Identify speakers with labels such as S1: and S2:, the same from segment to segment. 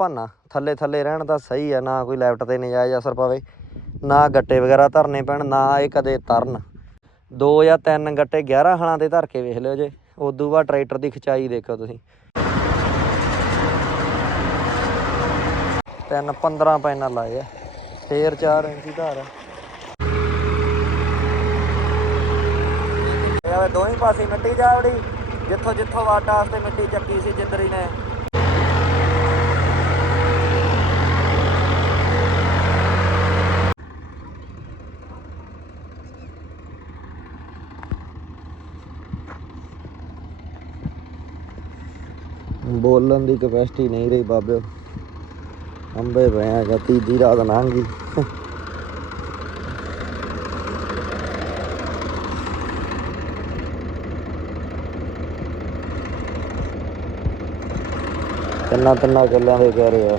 S1: ਭੰਨਾ। ਥੱਲੇ ਥੱਲੇ ਰਹਿਣ ਦਾ ਸਹੀ ਆ, ਨਾ ਕੋਈ ਲੈਫਟ ਤੇ ਨਜਾਇਜ਼ ਅਸਰ ਪਵੇ, ਨਾ ਗੱਟੇ ਵਗੈਰਾ ਧਰਨੇ ਪੈਣ, ਨਾ ਇਹ ਕਦੇ ਤਰਨ। ਦੋ ਜਾਂ ਤਿੰਨ ਗੱਟੇ 11 ਹਲਾਂ ਤੇ ਧਰ ਕੇ ਵੇਖ ਲਿਓ ਜੇ। ਉਦੋਂ ਬਾਅਦ ਟਰੈਕਟਰ ਦੀ ਖਿਚਾਈ ਦੇਖੋ ਤੁਸੀਂ। ਤਿੰਨ 15 ਪੈਨਲ ਲਾਏ ਆ। ਫੇਰ 4 ਇੰਚੀ ਧਾਰ ਆ। ਦੋਵੇਂ ਪਾਸੇ ਮਿੱਟੀ ਜਾਵੜੀ ਜਿੱਥੋਂ ਜਿੱਥੋਂ ਵਾਟਾ ਵਾਸਤੇ ਮਿੱਟੀ ਚੱਕੀ ਸੀ ਜਿੱਦਰੀ ਨੇ। ਬੋਲਣ ਦੀ ਕਪੈਸਿਟੀ ਨਹੀਂ ਰਹੀ ਬਾਬਿਓ ਅੰਬੇ ਪਏ ਆ ਤੀਜੀ ਰਾਤ ਲੰਘ ਤਿੰਨਾਂ ਤਿੰਨਾਂ ਗੱਲਾਂ ਦੇ ਕਹਿ ਰਹੇ ਆ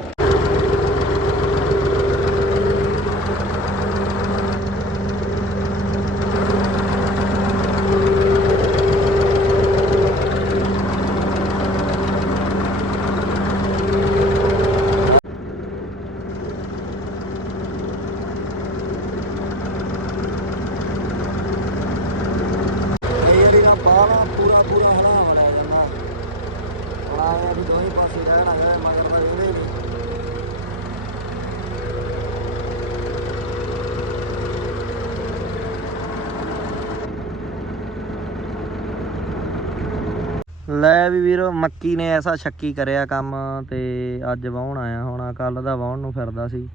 S1: ਇਹਦੀ ਨਾ ਬਾਹਲਾ ਪੂਰਾ ਪੂਰਾ ਹਲਾ ਵੜਾ ਜਾਂਦਾ ਬਣਾਇਆ ਵੀ ਦੋਹੀਂ ਪਾਸੇ ਰਹਿਣਾ ਹੈ, ਮਗਰ ਦਾ ਇਹਦੇ ਵੀ। ਲੈ ਵੀ ਵੀਰੋ, ਮੱਕੀ ਨੇ ਐਸਾ ਸ਼ੱਕੀ ਕਰਿਆ ਕੰਮ ਤੇ ਅੱਜ ਵਾਹੁਣ ਆਇਆ ਹੁਣ ਕੱਲ ਦਾ ਵਾਹੁਣ ਨੂੰ ਫਿਰਦਾ ਸੀ,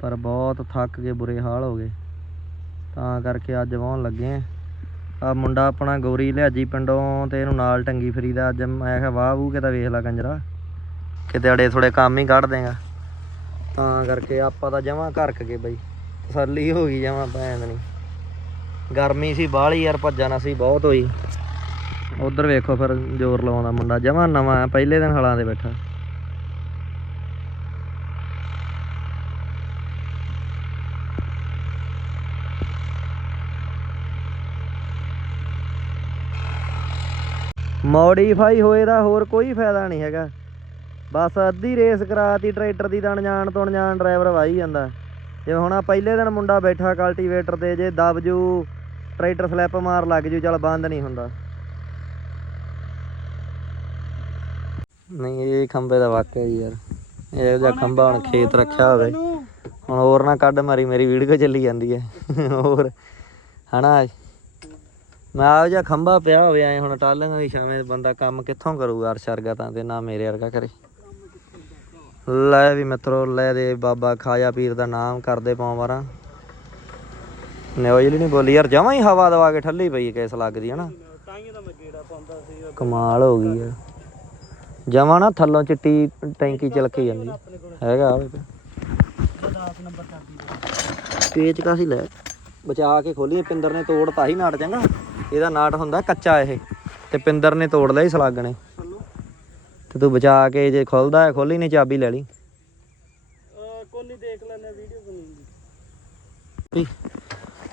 S1: ਪਰ ਬਹੁਤ ਥੱਕ ਕੇ ਬੁਰੇ ਹਾਲ ਹੋ ਗਏ। ਤਾਂ ਕਰਕੇ ਅੱਜ ਵਾਹੁਣ ਲੱਗੇ ਆ। ਆ ਮੁੰਡਾ ਆਪਣਾ ਗੌਰੀ ਲਿਆਜੀ ਪਿੰਡੋਂ ਤੇ ਇਹਨੂੰ ਨਾਲ ਟੰਗੀ ਫਰੀਦਾ। ਅੱਜ ਮੈਂ ਕਿਹਾ, ਵਾਹ ਵੂ ਕਿਤੇ ਵੇਖ ਲੈ ਕੰਜਰਾ। ਕਿਤੇ ਅੜੇ ਥੋੜੇ ਕੰਮ ਹੀ ਕੱਢ ਦੇਗਾ। ਤਾਂ ਕਰਕੇ ਆਪਾਂ ਤਾਂ ਜਮਾਂ ਘਰਕ ਗਏ ਬਈ। ਤਸੱਲੀ ਹੋ ਗਈ ਜਮਾਂ ਭੈਣ ਨਹੀਂ ਗਰਮੀ ਸੀ, ਬਾਹਲੀ ਯਾਰ ਭੱਜਣਾ ਸੀ, ਬਹੁਤ ਹੋਈ। ਉਧਰ ਵੇਖੋ ਫਿਰ, ਜ਼ੋਰ ਲਵਾਉਂਦਾ ਮੁੰਡਾ। ਜਮਾਂ ਨਵਾਂ, ਪਹਿਲੇ ਦਿਨ ਹਲਾਂ ਦੇ ਬੈਠਾ। ਮੋਡੀਫਾਈ ਹੋਏ ਦਾ ਹੋਰ ਕੋਈ ਫਾਇਦਾ ਨਹੀਂ ਹੈਗਾ। ਬਸ ਅੱਧੀ ਰੇਸ ਕਰਾਤੀ ਟਰੈਕਟਰ ਦੀ ਤਾਂ ਅਣਜਾਣ ਤੋਂ ਅਣਜਾਣ ਡਰਾਈਵਰ ਵਾਈ ਜਾਂਦਾ। ਜਿਵੇਂ ਹੁਣ ਆਹ ਪਹਿਲੇ ਦਿਨ ਮੁੰਡਾ ਬੈਠਾ ਕਲਟੀਵੇਟਰ ਤੇ ਜੇ ਦਬ ਜੂ ਟਰੈਕਟਰ ਸਲਿੱਪ ਮਾਰ ਲੱਗ ਜੂ ਚੱਲ ਬੰਦ ਨਹੀਂ ਹੁੰਦਾ। ਨਹੀਂ ਇਹ ਖੰਬੇ ਦਾ ਵਾਕਿਆ ਯਾਰ। ਇਹੋ ਜਿਹਾ ਖੰਭਾ ਹੁਣ ਖੇਤ ਰੱਖਿਆ ਹੋਵੇ। ਹੁਣ ਹੋਰ ਨਾ ਕੱਢ ਮਾਰੀ ਮੇਰੀ ਵੀਡੀਓ ਚੱਲੀ ਜਾਂਦੀ ਹੈ। ਹੋਰ। ਹਨਾ ਮੈਂ ਆਹ ਜਿਹਾ ਖੰਭਾ ਪਿਆ ਹੋਵੇ, ਐ ਹੁਣ ਟਾਲੀਆਂ ਦੀ ਛਾਵੇਂ ਬੰਦਾ ਕੰਮ ਕਿੱਥੋਂ ਕਰੂਗਾ ਅਰਸ਼ ਤਾਂ ਤੇ ਨਾ ਮੇਰੇ ਵਰਗਾ ਕਰੇ। ਲੈ ਵੀ ਮਿੱਤਰੋ, ਲੈ ਦੇ ਬਾਬਾ ਖਾਜਾ ਪੀਰ ਦਾ ਨਾਮ ਕਰਦੇ ਪਾਵਾਰਾਂ ਨਿਓ ਜਿਹੜੀ ਨਹੀਂ ਬੋਲੀ, ਯਾਰ ਜਮਾਂ ਹੀ ਹਵਾ ਦਵਾ ਕੇ ਠੱਲੀ ਪਈ ਕੇਸ ਲੱਗਦੀ ਹੈ ਕਮਾਲ ਹੋ ਗਈ ਯਾਰ ਜਮਾਂ ਨਾ ਥੱਲੋਂ ਚਿੱਟੀ ਟੈਂਕੀ ਚਲਕੀ ਜਾਂਦੀ। ਹੈਗਾ ਆਵੇ ਪੇਚ ਕਾਸੀ ਲੈ? ਬਚਾ ਕੇ ਖੋਲੀ, ਪਿੰਦਰ ਨੇ ਤੋੜਤਾ ਹੀ ਨਾਟ ਚੰਗਾ। ਇਹਦਾ ਨਾਟ ਹੁੰਦਾ ਕੱਚਾ ਇਹ। ਤੇ ਪਿੰਦਰ ਨੇ ਤੋੜ ਲਿਆ ਹੀ ਸਲੱਗ ਨੇ। ਤੇ ਤੂੰ ਬਚਾ ਕੇ ਜੇ ਖੁੱਲਦਾ ਹੈ ਖੋਲੀ ਨਹੀਂ ਚਾਬੀ ਲੈ ਲਈ।
S2: ਕੋਨੀ ਦੇਖ ਲੈਣੇ ਵੀਡੀਓ ਬਣਾਉਂਦੀ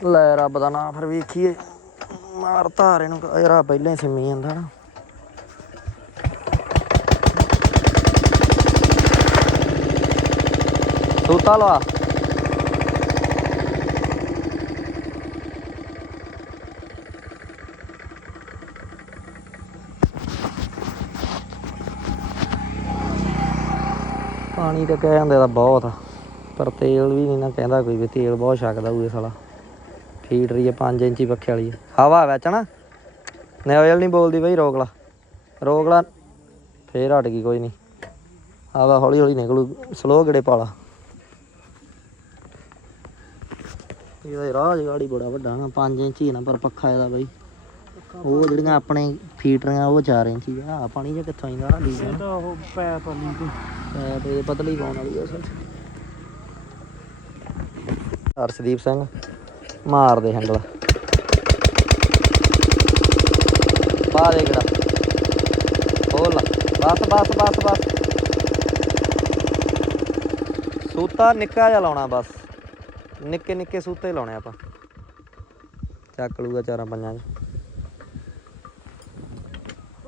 S1: ਲੈ ਰੱਬ ਦਾ ਨਾਮ ਫਿਰ ਵੇਖੀਏ। ਮਾਰ ਧਾਰੇ ਨੂੰ ਯਾਰ ਪਹਿਲਾਂ ਹੀ ਸਿੰਮੀ ਜਾਂਦਾ ਨਾ। ਸੂਤਾ ਲਵਾ ਪਾਣੀ ਤਾਂ ਕਹਿ ਜਾਂਦੇ ਦਾ ਬਹੁਤ ਆ ਪਰ ਤੇਲ ਵੀ ਨਹੀਂ ਨਾ ਕਹਿੰਦਾ ਕੋਈ ਵੀ, ਤੇਲ ਬਹੁਤ ਛਕਦਾ ਉਹ ਸਾਲਾ। ਫੀਡ ਰਹੀ ਹੈ 5 ਇੰਚੀ ਪੱਖੇ ਵਾਲੀ। ਹਵਾ ਵਿੱਚ ਨਾ, ਨੈਵਲ ਨਹੀਂ ਬੋਲਦੀ ਬਈ ਰੋਕ ਲਾ ਫੇਰ ਹਟ ਗਈ ਕੋਈ ਨਹੀਂ ਹਵਾ ਹੌਲੀ ਹੌਲੀ ਨਿਕਲੂ ਸਲੋ ਗੜੇ ਪਾਲਾ ਇਹਦਾ ਰਾਜ ਗਾੜੀ ਬੜਾ ਵੱਡਾ ਨਾ 5 ਇੰਚੀ ਨਾ ਪਰ ਪੱਖਾ ਇਹਦਾ ਬਈ। ਉਹ ਜਿਹੜੀਆਂ ਆਪਣੇ ਫੀਟਰੀਆਂ ਉਹ 4 ਇੰਚੀ ਆ। ਪਾਣੀ ਜਿਹਾ ਕਿੱਥੋਂ ਆਉਂਦਾ ਨਾ ਲੀਕ
S2: ਤਾਂ ਉਹ ਪੈਪ ਵਾਲੀ ਤੇ
S1: ਪਤਲੀ ਪਾਉਣ ਵਾਲੀ ਆ ਅਸਲ ਹਰਸ਼ਦੀਪ ਸਿੰਘ, ਮਾਰਦੇ ਹੈਂਡਲ ਪਾ ਦੇ। ਕਿਹੜਾ ਖੋਲ ਬਸ ਬਸ ਬਸ ਬਸ। ਸੂਤਾ ਨਿੱਕਾ ਜਿਹਾ ਲਾਉਣਾ ਬਸ। ਨਿੱਕੇ ਨਿੱਕੇ ਸੂਤੇ ਲਾਉਣੇ ਆਪਾਂ। ਚੱਕ ਲੂਗਾ ਚਾਰਾਂ ਪੰਜਾਂ ਚ।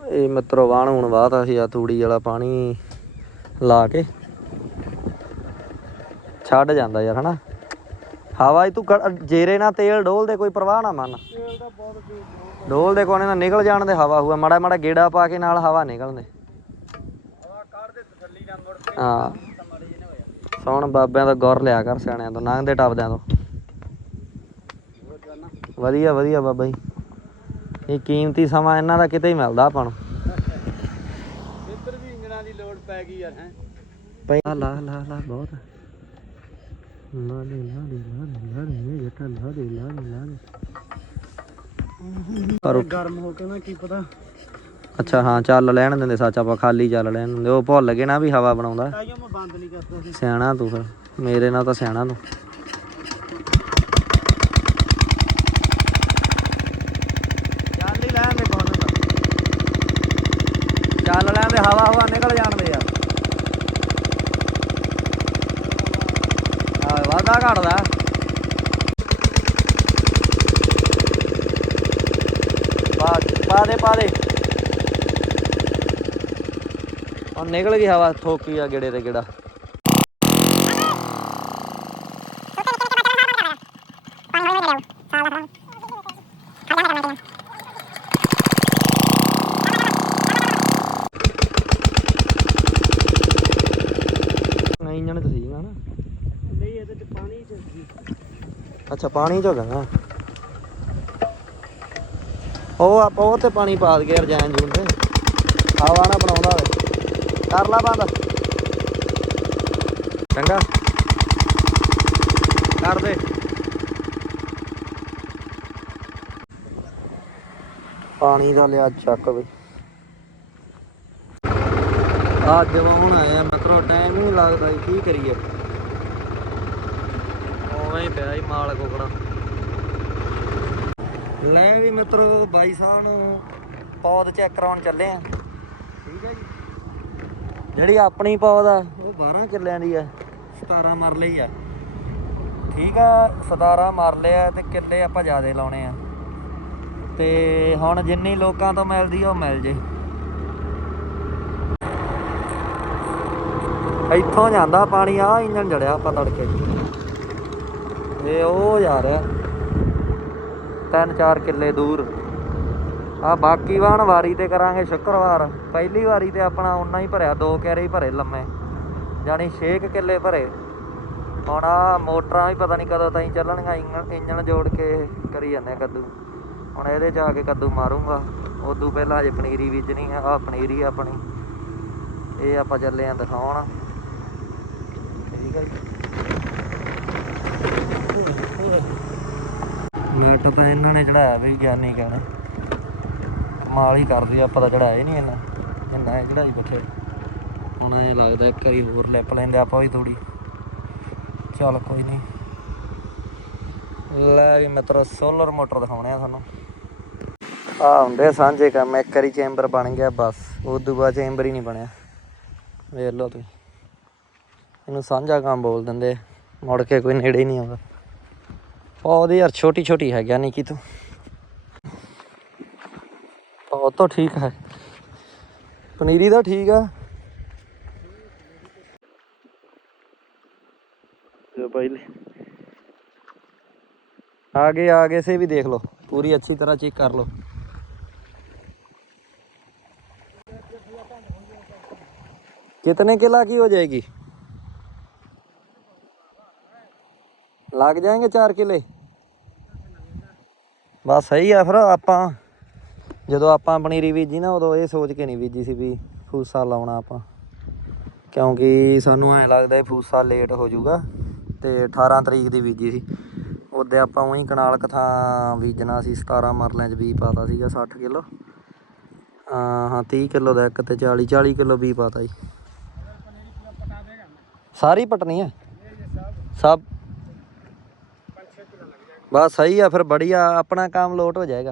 S1: ਇਹ ਮਿੱਤਰੋ ਵਾਣ ਹੁਣ ਬਾਤ ਅਸੀਂ ਆ, ਤੂੜੀ ਵਾਲਾ ਪਾਣੀ। ਲਾ ਕੇ। ਛੱਡ ਜਾਂਦਾ ਯਾਰ ਹਨਾ? ਹਵਾ 'ਚ ਤੂੰ ਜੇਰੇ ਨਾਲ ਤੇਲ ਡੋਲ ਦੇ ਕੋਈ ਪਰਵਾਹ ਨਾ ਮੰਨ।
S2: ਤੇਲ ਦਾ ਬਹੁਤ ਜੀ
S1: ਡੋਲ ਦੇ ਕੋਨੇ ਨਾਲ ਨਿਕਲ ਜਾਣ ਦੇ ਹਵਾ ਹੋਊਗਾ ਮਾੜਾ ਮਾੜਾ ਗੇੜਾ ਪਾ ਕੇ ਨਾਲ ਹਵਾ ਨਿਕਲਦੇ
S2: ਦੇ।
S1: ਹਾਂ
S2: ਹੋ।
S1: ਸੋਹਣ ਬਾਬਿਆਂ ਦਾ ਗੁਰ ਲਿਆ ਕਰ ਸਿਆਣਿਆਂ ਤੋਂ ਲੰਘਦੇ ਟੱਪਦਿਆਂ ਤੋਂ। ਵਧੀਆ ਵਧੀਆ ਬਾਬਾ ਜੀ। ਇਹ ਕੀਮਤੀ ਸਮਾਂ ਇਹਨਾਂ ਦਾ ਕਿਤੇ ਹੀ ਮਿਲਦਾ ਆਪਾਂ ਨੂੰ
S2: ਇੱਧਰ ਵੀ ਇੰਜਣਾਂ ਦੀ ਲੋੜ ਪੈ ਗਈ ਯਾਰ ਹੈ?
S1: ਪਈ। ਲਾ ਲਾ ਲਾ ਲਾ ਬਹੁਤ। ਲਾ ਦੇ ਲਾ ਦੇ ਲਾ ਦੇ ਲਾ ਦੇ ਇਹ ਜੱਟਾ ਲਾ ਦੇ ਲਾ ਦੇ ਲਾ ਦੇ। ਪਰ
S2: ਗਰਮ ਹੋ ਕੇ ਨਾ ਕੀ ਪਤਾ।
S1: ਅੱਛਾ ਹਾਂ ਚੱਲ ਲੈਣ ਦਿੰਦੇ ਸੱਚ ਆਪਾਂ ਖਾਲੀ ਚੱਲ ਲੈਣ ਦਿੰਦੇ। ਉਹ ਭੁੱਲ ਗਏ ਨਾ ਵੀ ਹਵਾ ਬਣਾਉਂਦਾ।
S2: ਤਾਈਓ ਮੈਂ ਬੰਦ ਨਹੀਂ ਕਰਦਾ ਸੀ।
S1: ਸਿਆਣਾ ਤੂੰ ਫਿਰ। ਮੇਰੇ ਨਾਲ ਤਾਂ ਸਿਆਣਾ ਤੂੰ। ਚੱਲ ਹੀ ਲੈਣ ਦੇ ਕੋਲ। ਚੱਲ ਲੈਣ ਦੇ ਹਵਾ ਹਵਾ ਨਿਕਲ ਜਾਣ ਦੇ ਯਾਰ ਆ ਵਾਦਾ ਪਾ ਪਾ ਦੇ ਪਾ ਦੇ। ਉਹ ਨਿਕਲ ਗਈ ਹਵਾ ਥੋਕੀ ਆ ਗੇੜੇ ਤੇ ਗੇੜਾ ਇੰਜਣ ਤੇ ਸੀਗਾ ਨਾ
S2: ਨਹੀਂ ਇਹਦੇ ਚ ਪਾਣੀ ਚ ਸੀ
S1: ਅੱਛਾ, ਪਾਣੀ ਚ ਹੋ ਉਹ ਆਪਾਂ ਉਹ ਤੇ ਪਾਣੀ ਪਾ ਦਈਏ ਰਜਾਨ ਜੂਨ ਤੇ। ਹਵਾ ਨਾ ਬਣਾਉਂਦਾ ਹੋਵੇ। ਕਰ ਲਾ ਬੰਦ। ਚੰਗਾ। ਕਰ ਦੇ। ਪਾਣੀ ਦਾ ਲਿਆ ਚੱਕ ਵੀ। ਅੱਜ ਹੁਣ ਆਇਆ ਮਤਲਬ ਟਾਈਮ ਹੀ ਨਹੀਂ ਲੱਗਦਾ ਕੀ ਕਰੀਏ। ਉਵੇਂ ਹੀ ਪਿਆ ਹੀ ਮਾਲ ਕੋਕੜਾ। ਲੈ ਵੀ ਮਿੱਤਰੋ ਬਾਈ ਸਾਹਿਬ ਨੂੰ ਪੌਦ ਚੈੱਕ ਕਰਾਉਣ ਚੱਲੇ ਆ। ਠੀਕ ਹੈ ਜੀ। ਜਿਹੜੀ ਆਪਣੀ ਪੌਦ ਆ ਉਹ 12 ਕਿੱਲਿਆਂ ਦੀ ਆ 17 ਮਰਲੇ ਹੀ ਆ। ਠੀਕ ਆ 17 ਮਰਲੇ ਆ ਤੇ ਕਿੱਲੇ ਆਪਾਂ ਜ਼ਿਆਦੇ ਲਾਉਣੇ ਆ। ਤੇ ਹੁਣ ਜਿੰਨੀ ਲੋਕਾਂ ਤੋਂ ਮਿਲਦੀ ਆ ਉਹ ਮਿਲ ਜੇ। ਇੱਥੋਂ ਜਾਂਦਾ ਪਾਣੀ ਆ ਇੰਜਣ ਜੜਿਆ ਆਪਾਂ ਤੜਕੇ। ਇਹ ਉਹ ਯਾਰ ਤਿੰਨ ਚਾਰ ਕਿੱਲੇ ਦੂਰ। ਆ ਬਾਕੀ ਵਾਹਣ ਵਾਰੀ ਤੇ ਕਰਾਂਗੇ ਸ਼ੁੱਕਰਵਾਰ। ਪਹਿਲੀ ਵਾਰੀ ਤੇ ਆਪਣਾ ਉਨਾ ਹੀ ਭਰਿਆ, ਦੋ ਕੈਰੇ ਹੀ ਭਰੇ ਲੰਮੇ। ਜਾਨੀ 6 ਕਿੱਲੇ ਭਰੇ। ਹੁਣ ਆ ਮੋਟਰਾਂ ਵੀ ਪਤਾ ਨਹੀਂ ਕਦੋਂ ਤਾਈਂ ਚੱਲਣਗੀਆਂ, ਇੰਜਣ- ਇੰਜਣ ਜੋੜ ਕੇ ਕਰੀ ਜਾਂਦੇ ਆ ਕੱਦੂ। ਹੁਣ ਇਹਦੇ ਚ ਆ ਕੇ ਕੱਦੂ ਮਾਰੂੰਗਾ। ਉਦੋਂ ਪਹਿਲਾਂ ਅਜੇ ਪਨੀਰੀ ਬੀਜਣੀ ਹੈ ਆ ਪਨੀਰੀ ਆਪਣੀ। ਇਹ ਆਪਾਂ ਚੱਲੇ ਆ ਦਿਖਾਉਣ। ਠੀਕ ਹੈ ਨੈਟ ਤਾਂ ਇਹਨਾਂ ਨੇ ਚੜਾਇਆ ਵੀ ਗਿਆਨੀ ਕਹਿਣਾ ਕਮਾਲ ਹੀ ਕਰਦੇ ਆਪਾਂ ਤਾਂ ਚੜਾਇਆ ਹੀ ਨਹੀਂ ਇਹਨਾਂ। ਇਹਨਾਂ ਇਹ ਚੜਾਈ ਬੈਠੇ। ਹੁਣ ਐ ਲੱਗਦਾ ਇੱਕ ਵਾਰੀ ਹੋਰ ਲਿਪ ਲੈਂਦੇ ਆਪਾਂ ਵੀ ਥੋੜੀ ਚੱਲ ਕੋਈ ਨਹੀਂ ਲੈ ਵੀ ਮਿੱਤਰੋ ਸੋਲਰ ਮੋਟਰ ਦਿਖਾਉਣੇ ਆ ਤੁਹਾਨੂੰ। ਆ ਹੁੰਦੇ ਸਾਂਝੇ ਕੰਮ, ਇੱਕ ਵਾਰੀ ਚੈਂਬਰ ਬਣ ਗਿਆ, ਬਸ। ਉਦੋਂ ਬਾਅਦ ਚੈਂਬਰ ਹੀ ਨਹੀਂ ਬਣਿਆ। ਵੇਖ ਲਓ ਤੁਸੀਂ। ਇਹਨੂੰ ਸਾਂਝਾ ਕੰਮ ਬੋਲ ਦਿੰਦੇ ਮੁੜ ਕੇ ਕੋਈ ਨੇੜੇ ਹੀ ਨਹੀਂ ਆਉਂਦਾ। पौध यार छोटी छोटी है ज्ञानी की तो? पौध तो ठीक है। पनीरी तो ठीक है। आगे आगे से भी देख लो। पूरी अच्छी तरह चेक कर लो। कितने किला की हो जाएगी? लग जाएँगे चार किले? ਬਸ ਸਹੀ ਆ ਫਿਰ ਆਪਾਂ ਜਦੋਂ ਆਪਾਂ ਪਨੀਰੀ ਬੀਜੀ ਨਾ ਉਦੋਂ ਇਹ ਸੋਚ ਕੇ ਨਹੀਂ ਬੀਜੀ ਸੀ ਵੀ ਫੂਸਾ ਲਾਉਣਾ ਆਪਾਂ। ਕਿਉਂਕਿ ਸਾਨੂੰ ਐਂ ਲੱਗਦਾ ਇਹ ਫੂਸਾ ਲੇਟ ਹੋ ਜਾਊਗਾ ਤੇ 18 ਤਰੀਕ ਦੀ ਬੀਜੀ ਸੀ। ਉਹਦੇ ਆਪਾਂ ਉਹੀ ਕਨਾਲ ਕਥਾਂ ਬੀਜਣਾ ਸੀ 17 ਮਰਲਿਆਂ 'ਚ ਬੀ ਪਾਤਾ ਸੀਗਾ 60 ਕਿਲੋ। ਹਾਂ ਹਾਂ 30 ਕਿਲੋ ਦਾ ਇੱਕ ਤੇ 40 40 ਕਿਲੋ ਬੀ ਪਾਤਾ ਜੀ। ਸਾਰੀ ਪਟਨੀ ਹੈ? ਸਭ बस सही है फिर बढ़िया अपना काम लोट हो जाएगा।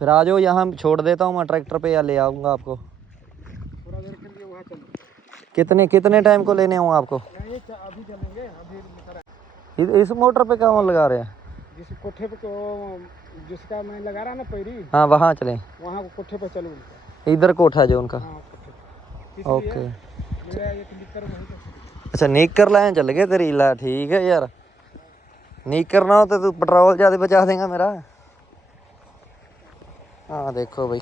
S1: फिर आ जाओ यहाँ छोड़ देता हूँ मैं ट्रैक्टर पे या ले आऊँगा आपको। कितने कितने टाइम को लेने हूँ आपको?
S2: अभी चलेंगे
S1: इस मोटर पे कौन लगा रहे हैं?
S2: जिस कोठे पे को जिसका मैं लगा रहा ना पैरी
S1: हाँ वहाँ चले।
S2: वहाँ कोठे पे चलो
S1: इधर कोठा जो उनका।
S2: हाँ,
S1: ओके।
S2: अच्छा निकर लाए चल
S1: गए तेरी ला ठीक है यार। ਲਾ ਠੀਕ ਹੈ ਯਾਰ ਨੀਕਰ ਨਾ ਤੇ ਤੂੰ ਪੈਟਰੋਲ ਜਿਆਦਾ ਬਚਾ ਦੇਗਾ ਮੇਰਾ ਆਹ ਦੇਖੋ ਬਈ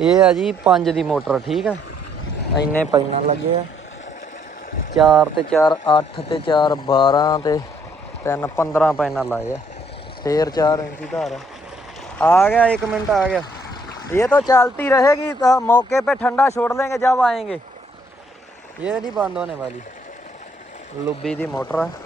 S1: ਇਹ ਆ ਜੀ 5 ਦੀ ਮੋਟਰ ਠੀਕ ਹੈ ਇੰਨੇ ਪੈਨਲ ਲੱਗੇ ਆ 4 ਤੇ 4 8 ਤੇ 4 12 ਤੇ 3 15 ਪੈਨਲ ਲਾਏ ਆ ਫੇਰ 4 ਇੰਚੀ ਧਾਰ ਆ। आ गया एक मिनट आ गया ये तो चलती रहेगी तो मौके पे ठंडा छोड़ लेंगे जब आएंगे ये नहीं बंद होने वाली लुब्बी दी मोटर है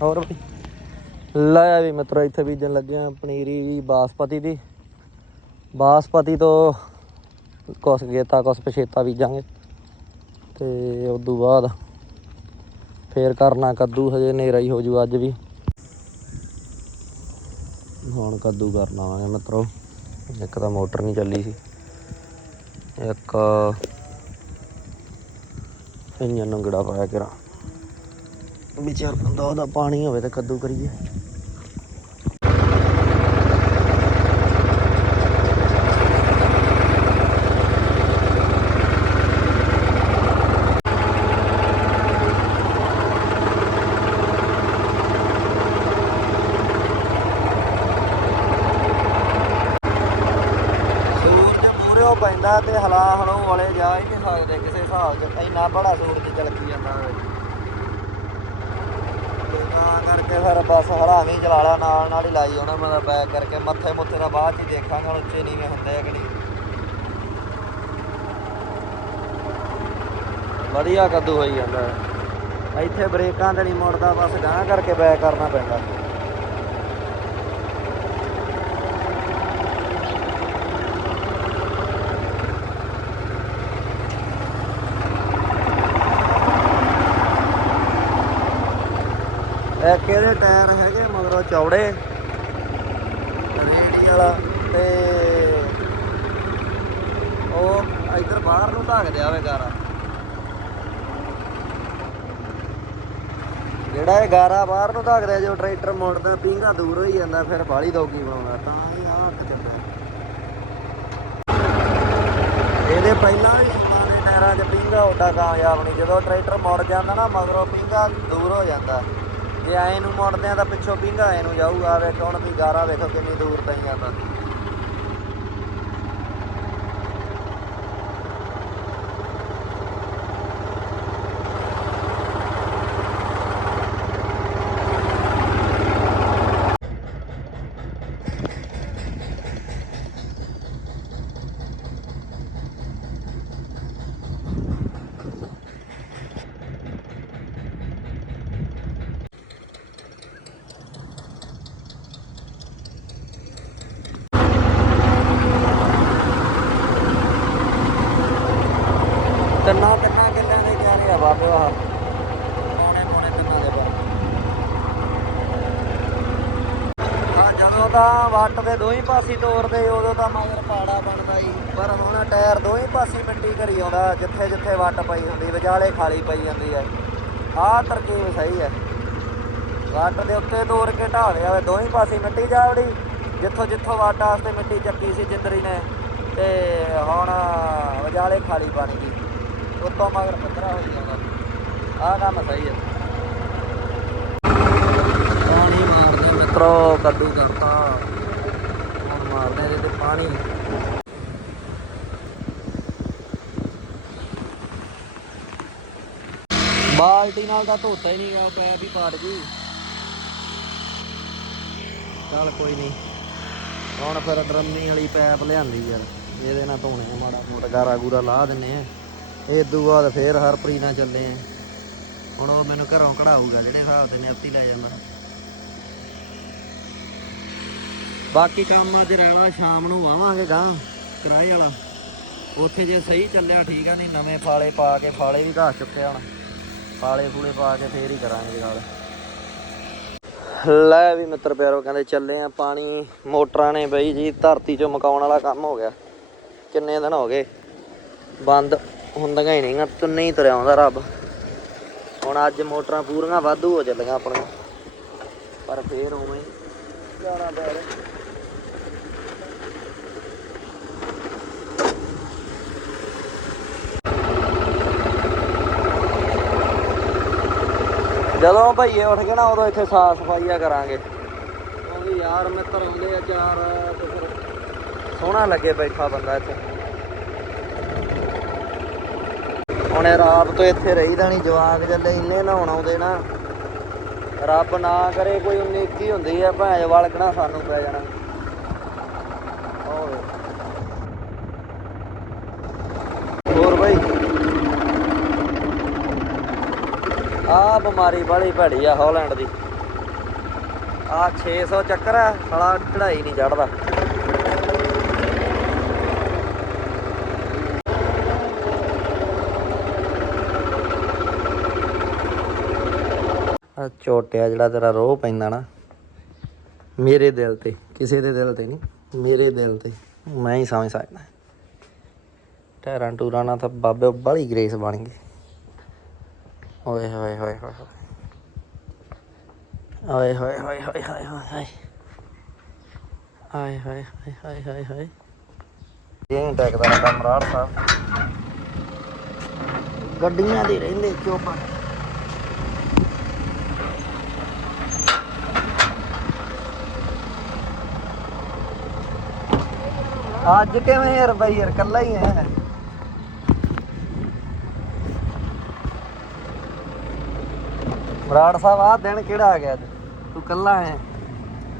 S1: ਹੋਰ ਬਈ? ਲਾਇਆ ਵੀ ਮਿੱਤਰੋ, ਇੱਥੇ ਬੀਜਣ ਲੱਗੇ ਆ ਪਨੀਰੀ ਵੀ ਬਾਸਪਤੀ ਦੀ। ਬਾਸਪਤੀ ਤੋਂ ਕੁਛ ਗੇਤਾ, ਕੁਛ ਪਛੇਤਾ ਬੀਜਾਂਗੇ। ਤੇ ਉਸ ਤੋਂ ਬਾਅਦ ਫੇਰ ਕਰਨਾ ਕੱਦੂ, ਹਜੇ ਹਨੇਰਾ ਹੀ ਹੋ ਜੂ ਅੱਜ ਵੀ। ਹੁਣ ਕੱਦੂ ਕਰਨਾ ਆਵਾਂਗੇ ਮਿੱਤਰੋ। ਇੱਕ ਤਾਂ ਮੋਟਰ ਨਹੀਂ ਚੱਲੀ ਸੀ। ਇੱਕ ਇੰਜਨ ਨੂੰ ਗੜਾ ਪਾਇਆ ਕਰਾਂ ਵਿਚਾਰ ਬੰਦਾ ਉਹਦਾ ਪਾਣੀ ਹੋਵੇ ਤਾਂ ਕੱਦੂ ਕਰੀਏ ਸੂਰਜ ਮੂਹਰਿਓ ਪੈਂਦਾ ਤੇ ਹਲਾ ਹਲਾਉ ਵਾਲੇ ਜਾ ਹੀ ਨਹੀਂ ਸਕਦੇ ਕਿਸੇ ਹਿਸਾਬ 'ਚ ਇੰਨਾ ਬੜਾ ਸੂਰਜ ਚਲਕੀ ਜਾਂਦਾ ਹੈ ਤੇ ਤਾਂ ਕਰਕੇ ਫਿਰ ਬਸ ਹਰਾਵੀਂ ਚਲਾ ਲਿਆ ਨਾਲ ਨਾਲ ਹੀ ਲਾਈ ਉਹਨਾਂ ਮੈਂ ਬੈਕ ਕਰਕੇ ਮੱਥੇ ਮੁੱਥੇ ਦਾ ਬਾਅਦ 'ਚ ਹੀ ਦੇਖਾਂਗਾ ਹੁਣ ਉੱਚੇ ਨੀਵੇਂ ਹੁੰਦੇ ਆ ਕਿ ਨਹੀਂ। ਵਧੀਆ ਕੱਦੂ ਹੋਈ ਜਾਂਦਾ। ਇੱਥੇ ਬ੍ਰੇਕਾਂ ਤੇ ਨਹੀਂ ਮੁੜਦਾ, ਬਸ ਗਾਂ ਕਰਕੇ ਬੈਕ ਕਰਨਾ ਪੈਂਦਾ। ਇੱਕ ਇਹਦੇ ਟਾਇਰ ਹੈਗੇ ਮਗਰੋਂ ਚੌੜੇ ਰੇੜੀ ਵਾਲਾ ਤੇ ਉਹ ਇਧਰ ਬਾਹਰ ਦਿਆ ਵੇ ਗਾਰਾ। ਜਿਹੜਾ ਇਹ ਗਾਰਾ ਬਾਹਰ ਨੂੰ ਧੱਕਦਾ ਜੋ ਟਰੈਕਟਰ ਮੋੜਦਾ, ਪੀਂਘਾ ਦੂਰ ਹੋਈ ਜਾਂਦਾ, ਫਿਰ ਬਾਲੀ ਦੋਗੀ ਬਣਾਉਂਦਾ ਤਾਂ ਹੀ ਆਹ ਹੱਥ ਚੱਲਦਾ ਇਹਦੇ ਪਹਿਲਾਂ ਵੀ ਪੁਰਾਣੇ ਟਾਇਰਾਂ 'ਚ ਪੀਂਘਾ ਓਡਾ ਕਾਮਯਾਬ ਨਹੀਂ, ਜਦੋਂ ਟਰੈਕਟਰ ਮੁੜ ਜਾਂਦਾ ਨਾ, ਮਗਰੋਂ ਪੀਂਘਾ ਦੂਰ ਹੋ ਜਾਂਦਾ। ਜੇ ਐ ਨੂੰ ਮੁੜਦੇ ਆ, ਤਾਂ ਪਿੱਛੋਂ ਪੀਂਘਾ ਐ ਨੂੰ ਜਾਊਗਾ, ਵੇਖੋ ਹੁਣ ਵੀ ਗਾਰਾ ਵੇਖੋ ਕਿੰਨੀ ਦੂਰ ਤਾਈਂ ਜਾਂਦਾ ਤਿੰਨਾਂ ਤਿੰਨਾਂ ਕਿੱਲਿਆਂ ਦੇ ਕਿਆਰੇ ਆ ਬਾਬੇ ਆਹ ਪੌਣੇ ਪੌਣੇ ਤਿੰਨਾਂ ਦੇ ਪਰ ਹਾਂ ਜਦੋਂ ਤਾਂ ਵੱਟ ਦੇ ਦੋਹੀਂ ਪਾਸੇ ਤੋਰਦੇ, ਉਦੋਂ ਤਾਂ ਮਗਰ ਪਾੜਾ ਬਣਦਾ ਹੀ ਪਰ ਹੁਣ ਟਾਇਰ ਦੋਹੀਂ ਪਾਸੇ ਮਿੱਟੀ ਕਰੀ ਆਉਂਦਾ, ਜਿੱਥੇ ਜਿੱਥੇ ਵੱਟ ਪਈ ਹੁੰਦੀ, ਵਿਚਾਲੇ ਖਾਲੀ ਪਈ ਜਾਂਦੀ ਹੈ ਆਹ ਤਰਕੀਬ ਸਹੀ ਹੈ ਵੱਟ ਦੇ ਉੱਤੇ ਤੋਰ ਕੇ ਢਾਹ ਲਿਆ ਦੋਹੀਂ ਪਾਸੇ ਮਿੱਟੀ ਜਾਵੜੀ, ਜਿੱਥੋਂ ਜਿੱਥੋਂ ਵੱਟ ਵਾਸਤੇ ਮਿੱਟੀ ਚੱਕੀ ਸੀ ਜਿੰਦਰੀ ਨੇ, ਤੇ ਹੁਣ ਵਿਚਾਲੇ ਖਾਲੀ ਬਣ ਗਈ। ਉੱਤੋਂ ਮਗਰ ਪੱਧਰਾ ਹੋ ਜਾਂਦਾ। ਆਹ ਕੰਮ ਸਹੀ ਹੈ ਪਾਣੀ ਮਾਰਦੇ ਮਿੱਤਰੋ, ਕੱਦੂ ਕਰਤਾ। ਹੁਣ ਤੇ ਪਾਣੀ ਬਾਲਟੀ ਨਾਲ ਤਾਂ ਧੋਤਾ ਹੀ ਨਹੀਂ ਗਿਆ ਪੈਪ ਹੀ ਪਾੜ ਗਈ ਚੱਲ ਕੋਈ ਨਹੀਂ। ਹੁਣ ਫਿਰ ਡਰਮੀ ਵਾਲੀ ਪੈਪ ਲਿਆਂਦੀ ਯਾਰ, ਇਹਦੇ ਨਾਲ ਧੋਣੇ ਆ ਮਾੜਾ ਮੋਟਾ, ਗਾਰਾ ਗੂਰਾ ਲਾ ਦਿੰਨੇ ਆ। ਇਹ ਤੋਂ ਬਾਅਦ ਫੇਰ ਹਰਪ੍ਰੀਤ ਨਾਲ ਚੱਲੇ ਆ। ਹੁਣ ਉਹ ਮੈਨੂੰ ਘਰੋਂ ਕਢਾਊਗਾ, ਜਿਹੜੇ ਹਿਸਾਬ ਦੇ ਨਿਫਟੀ ਲੈ ਜਾਂਦਾ। ਬਾਕੀ ਕੰਮ ਅੱਜ ਰਹਿਣਾ ਸ਼ਾਮ ਨੂੰ ਆਵਾਂਗੇ ਗਾਂ ਕਿਰਾਏ ਵਾਲਾ। ਉੱਥੇ ਜੇ ਸਹੀ ਚੱਲਿਆ ਠੀਕ ਆ, ਨਹੀਂ ਨਵੇਂ ਫਾਲੇ ਪਾ ਕੇ ਫਾਲੇ ਵੀ ਘਾਸ ਚੁੱਕਿਆ ਹੁਣ। ਫਾਲੇ ਫੂਲੇ ਪਾ ਕੇ ਫੇਰ ਹੀ ਕਰਾਂਗੇ ਗੱਲ ਲੈ ਵੀ ਮਿੱਤਰ ਪਿਆਰੋ, ਕਹਿੰਦੇ ਚੱਲੇ ਆ ਪਾਣੀ। ਮੋਟਰਾਂ ਨੇ ਬਈ ਜੀ, ਧਰਤੀ ਚੋਂ ਮਕਾਉਣ ਵਾਲਾ ਕੰਮ ਹੋ ਗਿਆ। ਕਿੰਨੇ ਦਿਨ ਹੋ ਗਏ? ਬੰਦ ਹੁੰਦੀਆਂ ਹੀ ਨਹੀਂ ਤੁੰਨੇ ਹੀ ਤੁਰਿਆ ਆਉਂਦਾ ਰੱਬ। ਹੁਣ ਅੱਜ ਮੋਟਰਾਂ ਪੂਰੀਆਂ ਵਾਧੂ ਹੋ ਚੱਲੀਆਂ ਆਪਣੀਆਂ। ਪਰ ਫੇਰ ਉਵੇਂ ਜਾਣਾ ਪੈ ਰਿਹਾ ਜਦੋਂ ਭਈਏ ਉੱਠ ਗਏ ਨਾ ਉਦੋਂ ਇੱਥੇ ਸਾਫ਼ ਸਫਾਈਆ ਕਰਾਂਗੇ। ਕਿਉਂਕਿ ਯਾਰ ਮਿੱਤਰ ਹੁੰਦੇ ਆ ਚਾਰ ਤੇ ਫਿਰ ਸੋਹਣਾ ਲੱਗੇ ਬੈਠਾ ਬੰਦਾ ਇੱਥੇ। ਹੁਣ ਰਾਤ ਤੋਂ ਇੱਥੇ ਰਹੀਦਾ ਨਹੀਂ ਜਵਾਕ ਜੱਲੇ ਇੰਨੇ ਨਹਾਉਣ ਆਉਂਦੇ ਨਾ। ਰੱਬ ਨਾ ਕਰੇ ਕੋਈ 19 21 ਹੁੰਦੀ ਆ ਭੈਣ ਵਲਕਣਾ ਸਾਨੂੰ ਪੈ ਜਾਣਾ। ਹੋਰ ਬਈ ਆ ਬਿਮਾਰੀ ਬੜੀ ਭੜੀ ਆ ਹਾਲੈਂਡ ਦੀ। ਆ 600 ਚੱਕਰ ਆ, ਸਾਲਾ ਚੜਾਈ ਨਹੀਂ ਚੜਦਾ ਆ ਚੋਟਿਆ ਜਿਹੜਾ ਤੇਰਾ ਰੋਹ ਪੈਂਦਾ ਨਾ, ਮੇਰੇ ਦਿਲ ਤੇ, ਕਿਸੇ ਦੇ ਦਿਲ ਤੇ ਨਹੀਂ, ਮੇਰੇ ਦਿਲ ਤੇ, ਮੈਂ ਹੀ ਸਮਝ ਸਕਦਾ। ਟੈਰਾਂ ਟੂਰਾਂ ਨਾਲ ਤਾਂ ਬਾਬੇ ਬੜੀ ਗ੍ਰੇਸ ਬਣ ਗਈ ਓਏ ਹੋਏ ਹੋਏ ਹੋਏ ਹੋਏ। ਓਏ ਹੋਏ ਹੋਏ ਹੋਏ ਹੋਏ ਹੋਏ ਹੋਏ। ਆਏ ਹਾਏ ਹਾਏ ਹਾਏ ਹਾਏ ਹਾਏ। ਇਹ ਟੈਕਦਾ ਰਹਿੰਦਾ ਮਰਾੜ ਸਾਹਿਬ ਗੱਡੀਆਂ ਦੇ ਰਹਿੰਦੇ ਚੋਪਾ ਅੱਜ ਕਿਵੇਂ ਯਾਰ ਬਈ ਯਾਰ ਕੱਲਾ ਹੀ ਹੈ ਮਰਾੜ ਸਾਹਿਬ ਆਹ ਦਿਨ ਕਿਹੜਾ ਆ ਗਿਆ ਅੱਜ? ਤੂੰ ਕੱਲਾ ਹੈ?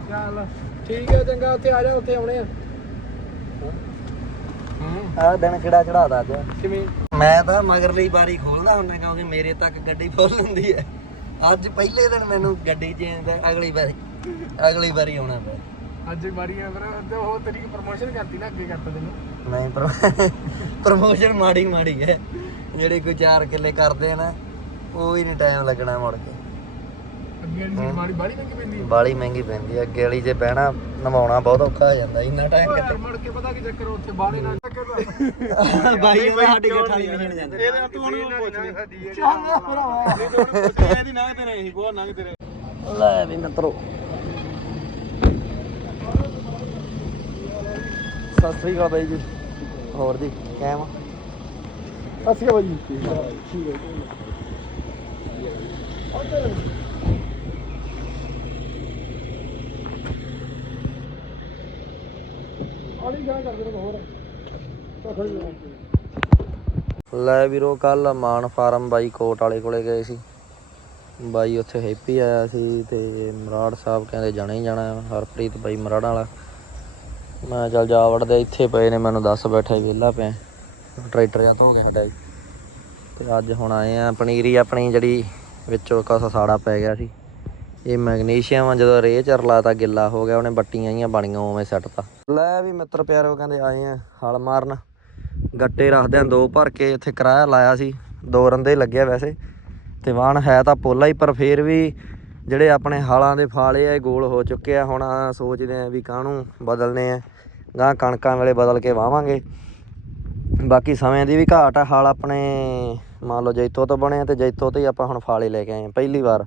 S2: ਚੱਲ ਠੀਕ ਹੈ ਚੰਗਾ ਉੱਥੇ ਆ ਜਾ ਉੱਥੇ ਆਉਣੇ ਆ।
S1: ਆਹ ਦਿਨ ਕਿਹੜਾ ਚੜਾਦਾ ਅੱਜ?
S2: ਕਿਵੇਂ?
S1: ਮੈਂ ਤਾਂ ਮਗਰਲੀ ਬਾਰੀ ਖੋਲਦਾ ਹੁੰਦਾ ਕਿਉਂਕਿ ਮੇਰੇ ਤੱਕ ਗੱਡੀ ਫੁੱਲ ਹੁੰਦੀ ਹੈ। ਅੱਜ ਪਹਿਲੇ ਦਿਨ ਮੈਨੂੰ ਗੱਡੀ ਚੇਂਜ ਅਗਲੀ ਵਾਰੀ ਅਗਲੀ ਵਾਰੀ ਆਉਣਾ ਪਿਆ।
S2: ਅੱਜ ਮਾਰੀ ਆ ਫਿਰ ਉਹ ਤੇਰੀ ਪ੍ਰਮੋਸ਼ਨ ਕਰਤੀ ਨਾ ਅੱਗੇ ਕਰਤਾ ਤੈਨੂੰ।
S1: ਨਹੀਂ ਪ੍ਰਮੋਸ਼ਨ ਮਾੜੀ ਮਾੜੀ ਹੈ। ਜਿਹੜੇ ਕੋਈ 4 ਕਿੱਲੇ ਕਰਦੇ ਆ ਨਾ ਉਹ ਹੀ ਨਹੀਂ ਟਾਈਮ ਲੱਗਣਾ ਮੁੜ ਕੇ।
S2: ਅੱਗੇ ਵਾਲੀ ਸੀਟ ਮਾੜੀ ਬਾੜੀ ਮਹਿੰਗੀ ਪੈਂਦੀ
S1: ਬਾਲੀ ਮਹਿੰਗੀ ਪੈਂਦੀ ਹੈ ਅੱਗੇ ਵਾਲੀ 'ਚ ਬਹਿਣਾ ਨਵਾਉਣਾ ਬਹੁਤ ਔਖਾ ਹੋ ਜਾਂਦਾ ਇੰਨਾ ਟਾਈਮ
S2: ਯਾਰ ਮੁੜ ਕੇ ਪਤਾ ਕੀ ਚੱਕਰ ਉੱਥੇ ਬਾਹਲੇ ਨਾਲ ਚੱਕਰ
S1: ਬਾਈ ਉਹ ਸਾਡੀ ਗੱਠਾ ਨਹੀਂ ਜਾਂਦੇ?
S2: ਇਹਦੇ ਤੂੰ ਹੁਣ ਪੁੱਛ ਚੰਗਾ ਭਰਾਵਾ ਇਹ ਜੋੜ ਪੁੱਛ ਇਹਦੀ ਨਾ ਤੇਰੇ ਅਸੀਂ ਬਹੁਤ ਨੰਗ ਤੇਰੇ
S1: ਲੈ ਵੀ ਮਿੱਤਰੋ। ਸਤਿ ਸ੍ਰੀ ਅਕਾਲ ਬਾਈ ਜੀ। ਹੋਰ ਜੀ ਕੈਮ
S2: ਅਸੀਂ ਬਾਜੀ ਠੀਕ ਹੈ ਆਲੀ ਗਾ ਕਰਦੇ ਰਹੋ ਹੋਰ।
S1: ਲੈ ਵੀਰੋ ਕੱਲ ਮਾਨ ਫਾਰਮ ਬਾਈ ਕੋਟ ਵਾਲੇ ਕੋਲੇ ਗਏ ਸੀ। ਬਾਈ ਉੱਥੇ ਹੈਪੀ ਆਇਆ ਸੀ ਤੇ ਮਰਾੜ ਸਾਹਿਬ ਕਹਿੰਦੇ ਜਾਣਾ ਹੀ ਜਾਣਾ ਹਰਪ੍ਰੀਤ ਬਾਈ ਮਰਾੜਾਂ ਵਾਲਾ। ਮੈਂ ਚੱਲ ਜਾ ਵੜਦੇ ਇੱਥੇ ਪਏ ਨੇ, ਮੈਨੂੰ ਦੱਸ ਬੈਠਾ ਵਿਹਲਾ ਪਿਆ। ਟਰੈਕਟਰ ਜਾਂ ਧੋ ਗਿਆ ਸਾਡਾ ਜੀ। ਤੇ ਅੱਜ ਹੁਣ ਆਏ ਆ, ਪਨੀਰੀ ਆਪਣੀ ਜਿਹੜੀ ਵਿੱਚੋਂ ਕਾਸਾ ਸਾੜਾ ਪੈ ਗਿਆ ਸੀ। ਇਹ ਮੈਗਨੀਸ਼ੀਅਮ ਆ, ਜਦੋਂ ਰੇਹ ਚ ਰਲਾਤਾ, ਗਿੱਲਾ ਹੋ ਗਿਆ, ਉਹਨੇ ਬੱਟੀਆਂ ਜੀਆਂ ਬਣੀਆਂ ਉਵੇਂ ਸੱਟਤਾ ਲੈ ਵੀ ਮਿੱਤਰ ਪਿਆਰੋ, ਕਹਿੰਦੇ ਆਏ ਆ ਹਲ ਮਾਰਨ। ਗੱਟੇ ਰੱਖਦੇ ਆ ਦੋ ਭਰ ਕੇ ਇੱਥੇ ਕਿਰਾਇਆ ਲਾਇਆ ਸੀ, ਦੋ ਰੰਦੇ ਲੱਗਿਆ ਵੈਸੇ। ਤੇ ਵਾਣ ਹੈ ਤਾਂ ਪੋਲਾ ਹੀ, ਪਰ ਫੇਰ ਵੀ ਜਿਹੜੇ ਆਪਣੇ ਹਾਲਾਂ ਦੇ ਫਾਲੇ ਆ, ਇਹ ਗੋਲ ਹੋ ਚੁੱਕੇ ਆ। ਹੁਣ ਸੋਚਦੇ ਆ ਵੀ ਕਾਹਨੂੰ ਬਦਲਨੇ ਆ। ਗਾਂ ਕਣਕਾਂ ਵੇਲੇ ਬਦਲ ਕੇ ਵਾਵਾਂਗੇ ਬਾਕੀ ਸਮੇਂ ਦੀ ਵੀ ਘਾਟ ਆ, ਹਾਲ ਆਪਣੇ ਮੰਨ ਲਓ ਜੈਤੋ ਤੋਂ ਬਣੇ ਆ, ਤੇ ਜੈਤੋ ਤੇ ਹੀ ਆਪਾਂ ਹੁਣ ਫਾਲੇ ਲੈ ਕੇ ਆਏ ਆ, ਪਹਿਲੀ ਵਾਰ।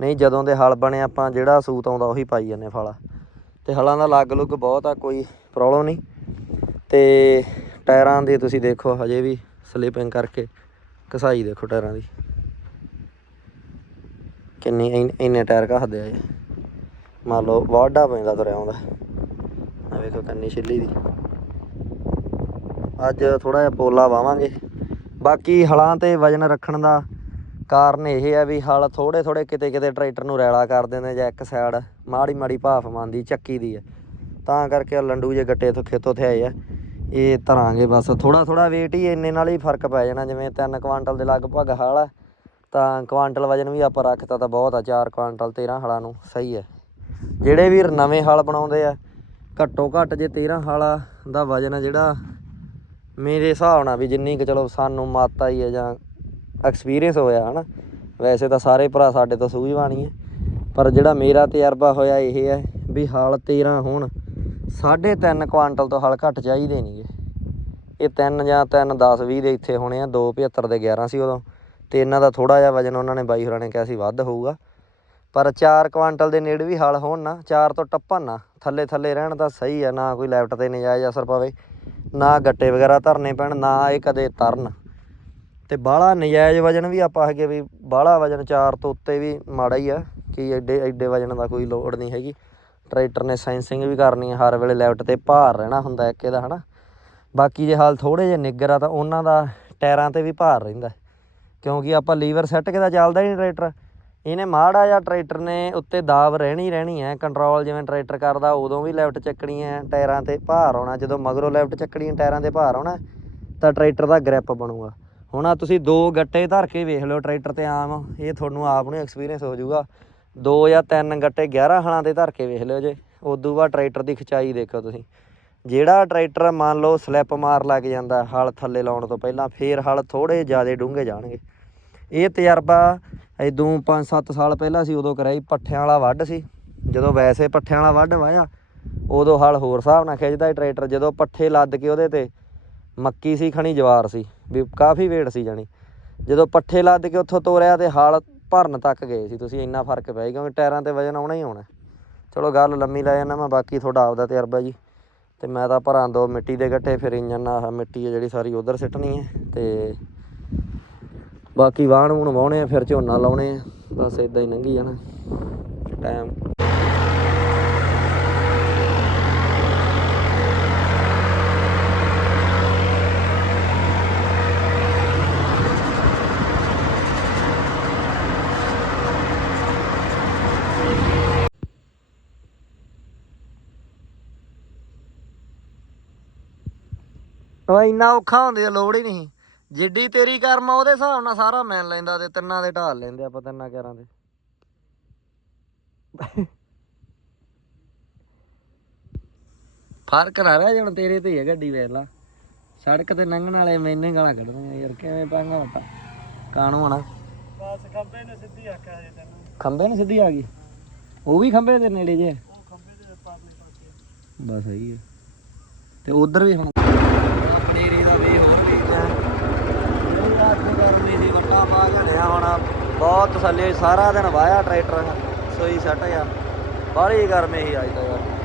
S1: ਨਹੀਂ, ਜਦੋਂ ਦੇ ਹਲ ਬਣੇ ਆਪਾਂ ਜਿਹੜਾ ਸੂਤ ਆਉਂਦਾ ਉਹੀ ਪਾਈ ਜਾਂਦੇ ਫਾਲਾ। ਤੇ ਹਲਾਂ ਦਾ ਲੱਗ ਲੁੱਗ ਬਹੁਤ ਆ, ਕੋਈ ਪ੍ਰੋਬਲਮ ਨਹੀਂ। ਤੇ ਟਾਇਰਾਂ ਦੀ ਤੁਸੀਂ ਦੇਖੋ, ਹਜੇ ਵੀ ਸਲਿਪਿੰਗ ਕਰਕੇ ਘਸਾਈ ਦੇਖੋ ਟਾਇਰਾਂ ਦੀ। ਕਿੰਨੀ ਇੰਨ- ਇੰਨੇ ਟਾਇਰ ਘਸਦੇ ਆ ਮੰਨ ਲਓ, ਵਾਢਾ ਪੈਂਦਾ ਤੁਰਿਆ ਆਉਂਦਾ। ਆ ਵੇਖੋ ਕੰਨੀ ਛਿੱਲੀ ਦੀ। ਅੱਜ ਥੋੜਾ ਜਿਹਾ ਪੋਲਾ ਵਾਵਾਂਗੇ। ਬਾਕੀ ਹਲਾਂ ਤੇ ਵਜਨ ਰੱਖਣ ਦਾ ਕਾਰਨ ਇਹ ਆ ਵੀ ਹਲ ਥੋੜੇ ਥੋੜੇ ਕਿਤੇ ਕਿਤੇ ਟਰੈਕਟਰ ਨੂੰ ਰੈਲਾ ਕਰ ਦਿੰਦੇ ਜਾਂ ਇੱਕ ਸਾਈਡ ਮਾੜੀ ਮਾੜੀ ਭਾਫ ਮੰਨਦੀ, ਚੱਕੀ ਦੀ ਹੈ ਤਾਂ ਕਰਕੇ ਆਹ ਲੰਡੂ ਜੇ ਗੱਟੇ ਤੋਂ ਖੇਤੋਂ ਤੇ ਆਏ ਆ। ਇਹ ਧਰਾਂਗੇ ਬਸ। ਥੋੜਾ ਥੋੜਾ weight ਹੀ ਇੰਨੇ ਨਾਲ ਹੀ ਫ਼ਰਕ ਪੈ ਜਾਣਾ, ਜਿਵੇਂ 3 ਕੁਆਂਟਲ ਦੇ ਲਗਭਗ ਹਲ ਆ। ਤਾਂ ਕੁਆਂਟਲ ਵਜਨ ਵੀ ਆਪਾਂ ਰੱਖਤਾ ਤਾਂ ਬਹੁਤ ਆ 4 ਕੁਆਂਟਲ 13 ਹਲਾਂ ਨੂੰ। ਸਹੀ ਹੈ ਜਿਹੜੇ ਵੀ ਨਵੇਂ ਹਲ ਬਣਾਉਂਦੇ ਆ, ਘੱਟੋ ਘੱਟ ਜੇ 13 ਹਲ ਦਾ ਵਜਨ ਆ ਜਿਹੜਾ, ਮੇਰੇ ਹਿਸਾਬ ਨਾਲ ਵੀ ਜਿੰਨੀ ਕੁ ਚਲੋ ਸਾਨੂੰ ਮੱਤ ਆਈ ਹੈ ਜਾਂ ਐਕਸਪੀਰੀਅੰਸ ਹੋਇਆ, ਹਨਾ? ਵੈਸੇ ਤਾਂ ਸਾਰੇ ਭਰਾ ਸਾਡੇ ਤੋਂ ਸੂਝਵਾਨ ਹੈ ਪਰ ਜਿਹੜਾ ਮੇਰਾ ਤਜਰਬਾ ਹੋਇਆ ਇਹ ਹੈ ਵੀ ਹਾਲ 13 ਹੋਣ 3.5 ਕੁਆਂਟਲ ਤੋਂ ਹਲ ਘੱਟ ਚਾਹੀਦੇ ਨਹੀਂਗੇ ਇਹ 3 ਜਾਂ 3 10 20 ਦੇ ਇੱਥੇ ਹੋਣੇ ਆ 275 ਦੇ 11 ਸੀ ਉਦੋਂ। ਤੇ ਇਹਨਾਂ ਦਾ ਥੋੜਾ ਜਿਹਾ ਵਜਨ ਉਹਨਾਂ ਨੇ ਬਾਈ ਹੋਰਾਂ ਨੇ ਕਿਹਾ ਸੀ ਵੱਧ ਹੋਊਗਾ। ਪਰ 4 ਕੁਆਂਟਲ ਦੇ ਨੇੜੇ ਵੀ ਹਲ ਹੋਣ ਨਾ 4 ਤੋਂ ਟੱਪਣ ਨਾ, ਥੱਲੇ ਥੱਲੇ ਰਹਿਣ ਤਾਂ ਸਹੀ ਆ, ਨਾ ਕੋਈ ਲੈਫਟ ਤੇ ਨਜਾਇਜ਼ ਅਸਰ ਪਵੇ, ਨਾ ਗੱਟੇ ਵਗੈਰਾ ਧਰਨੇ ਪੈਣ, ਨਾ ਇਹ ਕਦੇ ਤਰਨ। ਤੇ ਬਾਹਲਾ ਨਜਾਇਜ਼ ਵਜਨ ਵੀ ਆਪਾਂ ਹੈਗੇ ਵੀ ਬਾਹਲਾ ਵਜਨ 4 ਤੋਂ ਉੱਤੇ ਵੀ ਮਾੜਾ ਹੀ ਆ, ਕਿ ਐਡੇ ਐਡੇ ਵਜਨ ਦਾ ਕੋਈ ਲੋੜ ਨਹੀਂ ਹੈਗੀ। ਟਰੈਕਟਰ ਨੇ ਸੈਂਸਿੰਗ ਵੀ ਕਰਨੀ ਹੈ ਹਰ ਵੇਲੇ ਲੈਫਟ ਤੇ ਭਾਰ ਰਹਿਣਾ ਹੁੰਦਾ ਇੱਕ ਇਹਦਾ, ਹਨਾ। ਬਾਕੀ ਜੇ ਹਾਲ ਥੋੜੇ ਜਿਹੇ ਨਿੱਗਰ ਆ ਤਾਂ ਉਹਨਾਂ ਦਾ ਟਾਇਰਾਂ ਤੇ ਵੀ ਭਾਰ ਰਹਿੰਦਾ। ਕਿਉਂਕਿ ਆਪਾਂ ਲੀਵਰ ਸੈੱਟ ਕੇ ਤਾਂ ਚੱਲਦਾ ਹੀ ਨਹੀਂ ਟਰੈਕਟਰ। ਇਹਨੇ ਮਾੜਾ ਜਿਹਾ ਟਰੈਕਟਰ ਨੇ ਉੱਤੇ ਦਾਬ ਰਹਿਣੀ ਰਹਿਣੀ ਹੈ ਕੰਟਰੋਲ ਜਿਵੇਂ ਟਰੈਕਟਰ ਕਰਦਾ ਉਦੋਂ ਵੀ ਲੈਫਟ ਚੱਕਣੀ ਹੈ ਟਾਇਰਾਂ ਤੇ ਭਾਰ ਆਉਣਾ, ਜਦੋਂ ਮਗਰੋਂ ਲੈਫਟ ਚੱਕਣੀ ਹੈ ਟਾਇਰਾਂ ਤੇ ਭਾਰ ਆਉਣਾ, ਤਾਂ ਟਰੈਕਟਰ ਦਾ ਗ੍ਰਿਪ ਬਣੂਗਾ। ਹੁਣ ਆ ਤੁਸੀਂ ਦੋ ਗੱਟੇ ਧਰ ਕੇ ਵੇਖ ਲਓ ਟਰੈਕਟਰ ਤੇ ਆਮ, ਇਹ ਤੁਹਾਨੂੰ ਆਪ ਨੂੰ ਐਕਸਪੀਰੀਅੰਸ ਹੋ ਜਾਊਗਾ। ਦੋ ਜਾਂ ਤਿੰਨ ਗੱਟੇ 11 ਹਲਾਂ ਤੇ ਧਰ ਕੇ ਵੇਖ ਲਿਓ ਜੇ, ਉਦੋਂ ਬਾਅਦ ਟਰੈਕਟਰ ਦੀ ਖਿਚਾਈ ਦੇਖੋ ਤੁਸੀਂ। ਜਿਹੜਾ ਟਰੈਕਟਰ ਮੰਨ ਲਓ ਸਲਿੱਪ ਮਾਰ ਲੱਗ ਜਾਂਦਾ, ਹਲ ਥੱਲੇ ਲਾਉਣ ਤੋਂ ਪਹਿਲਾਂ, ਫੇਰ ਹਲ ਥੋੜੇ ਜ਼ਿਆਦਾ ਡੂੰਘੇ ਜਾਣਗੇ। ਇਹ ਤਜਰਬਾ ਇਦੋਂ 5-7 ਸਾਲ ਪਹਿਲਾਂ ਸੀ, ਉਦੋਂ ਕਰਾਈ ਪੱਠਿਆਂ ਵਾਲਾ ਵੱਢ ਸੀ। ਜਦੋਂ ਵੈਸੇ ਪੱਠਿਆਂ ਵਾਲਾ ਵੱਢ ਵਾਇਆ, ਉਦੋਂ ਹਲ ਹੋਰ ਹਿਸਾਬ ਨਾਲ ਖਿੱਚਦਾ ਟਰੈਕਟਰ, ਜਦੋਂ ਪੱਠੇ ਲੱਦ ਕੇ ਉਹਦੇ ਤੇ ਮੱਕੀ ਸੀ, ਖਣੀ ਜਵਾਰ ਸੀ, ਵੀ ਕਾਫੀ ਵੇਟ ਸੀ ਜਾਣੀ। ਜਦੋਂ ਪੱਠੇ ਲੱਦ ਕੇ ਉੱਥੋਂ ਤੋਰਿਆ ਤੇ ਹਾਲ ਭਰਨ ਤੱਕ ਗਏ ਸੀ, ਤੁਸੀਂ ਇੰਨਾ ਫ਼ਰਕ ਪਿਆ ਸੀ ਕਿਉਂਕਿ ਟਾਇਰਾਂ ਤੇ ਵਜਨ ਆਉਣਾ ਹੀ ਆਉਣਾ। ਚਲੋ ਗੱਲ ਲੰਮੀ ਲੈ ਜਾਂਦਾ ਮੈਂ, ਬਾਕੀ ਤੁਹਾਡਾ ਆਪਦਾ ਤਜਰਬਾ ਜੀ। ਤੇ ਮੈਂ ਤਾਂ ਭਰਾਂ ਦੋ ਮਿੱਟੀ ਦੇ ਗੱਟੇ ਫਿਰ ਇੰਜਨ ਨਾਲ ਮਿੱਟੀ ਹੈ ਜਿਹੜੀ ਸਾਰੀ ਉਧਰ ਸਿੱਟਣੀ ਹੈ ਤੇ ਬਾਕੀ ਵਾਹਣ ਵੂਣ ਵਾਹੁਣੇ ਆ, ਫਿਰ ਝੋਨਾ ਲਾਉਣੇ ਆ, ਬਸ ਇਦਾਂ ਹੀ ਲੰਘੀ ਜਾਣਾ। ਟਾਈਮ ਉਹ ਇੰਨਾ ਔਖਾ ਹੁੰਦੇ ਦੀ ਲੋੜ ਹੀ ਨਹੀਂ। ਜਿੱਡੀ ਤੇਰੀ ਕਰਮ ਆ ਉਹਦੇ ਹਿਸਾਬ ਨਾਲ ਸਾਰਾ ਮੈਨ ਲੈਂਦਾ ਤੇ ਤਿੰਨਾਂ ਦੇ ਢਾਲ ਲੈਂਦੇ ਆਪਾਂ ਤਿੰਨਾਂ ਕਿਆਰਾਂ ਦੇ। ਫ਼ਰਕ ਨਾ ਰਿਹਾ ਹੁਣ ਤੇਰੇ ਤੇ ਹੀ ਹੈ ਗੱਡੀ ਵੇਖ ਲਾ। ਸੜਕ ਤੇ ਲੰਘਣ ਵਾਲੇ ਮੈਨੇ ਗਾਲਾਂ ਕੱਢਣੀਆਂ ਯਾਰ ਕਿਵੇਂ ਪਾਂਗਾ ਮਤਾ ਕਾਣੂ ਹਣਾ
S2: ਬਸ ਖੰਬੇ ਨੇ ਸਿੱਧੀ ਆਖਿਆ ਜੇ ਤੈਨੂੰ।
S1: ਖੰਬੇ ਨੇ ਸਿੱਧੀ ਆ ਗਈ? ਉਹ ਵੀ ਖੰਬੇ ਦੇ ਨੇੜੇ ਜੇ?
S2: ਉਹ ਖੰਬੇ ਦੇ ਪਾਸੇ ਪਾਸੇ।
S1: ਬਸ ਸਹੀ ਹੈ ਤੇ ਉਧਰ ਵੀ ਹੁਣ ਪਨੀਰੀ ਦਾ ਵੀ ਹੋਰ ਵੇਚਿਆ ਰਾਤ ਨੂੰ ਗਰਮੀ ਸੀ ਵੱਟਾ ਪਾ ਘੜਿਆ ਹੁਣ ਬਹੁਤ ਤਸੱਲੀ ਹੋਈ, ਸਾਰਾ ਦਿਨ ਵਾਇਆ ਟਰੈਕਟਰ। ਸੋਈ ਸੱਟ ਗਿਆ ਬਾਹਲੀ ਗਰਮੀ ਸੀ ਅੱਜ ਤਾਂ ਯਾਰ।